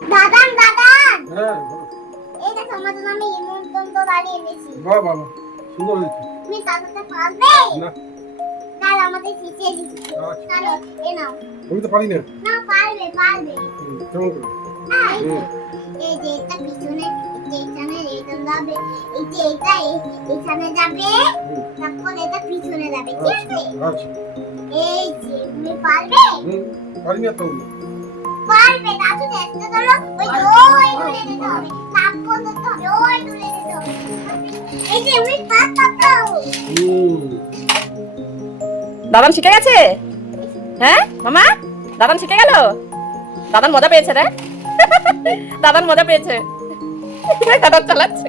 দাদান দাদান হ্যাঁ এই দেখো আমাদের নামে ইমন্ত্রণ তো দাঁড়িয়ে এনেছি। বাহ বাহ সুন্দর হয়েছে। তুমি দাদাতে পারবে না না আমাদের শিখিয়ে দিচ্ছি। আচ্ছা চলো এ নাও। আমি তো পারি না। না পারবে পারবে। কেমন করে? এই যে এটা পিছনে এইখানে এটা যাবে, এই যে এটা এইখানে যাবে, তারপর এটা পিছনে যাবে, ঠিক আছে? আচ্ছা এই যে তুমি পারবে? পারি না তো। পারবে না তো চেষ্টা করো। ওই তুলে দিতে হবে, তারপর দিতে হবে, ওই তুলে দিতে হবে। এই যে তুমি পারতো। দাদান শিখে গেছে? হ্যাঁ মামা, দাদান শিখে গেল? দাদান মজা পেয়েছে রে। দাদান মজা পেয়েছে। দাদান চালাচ্ছে।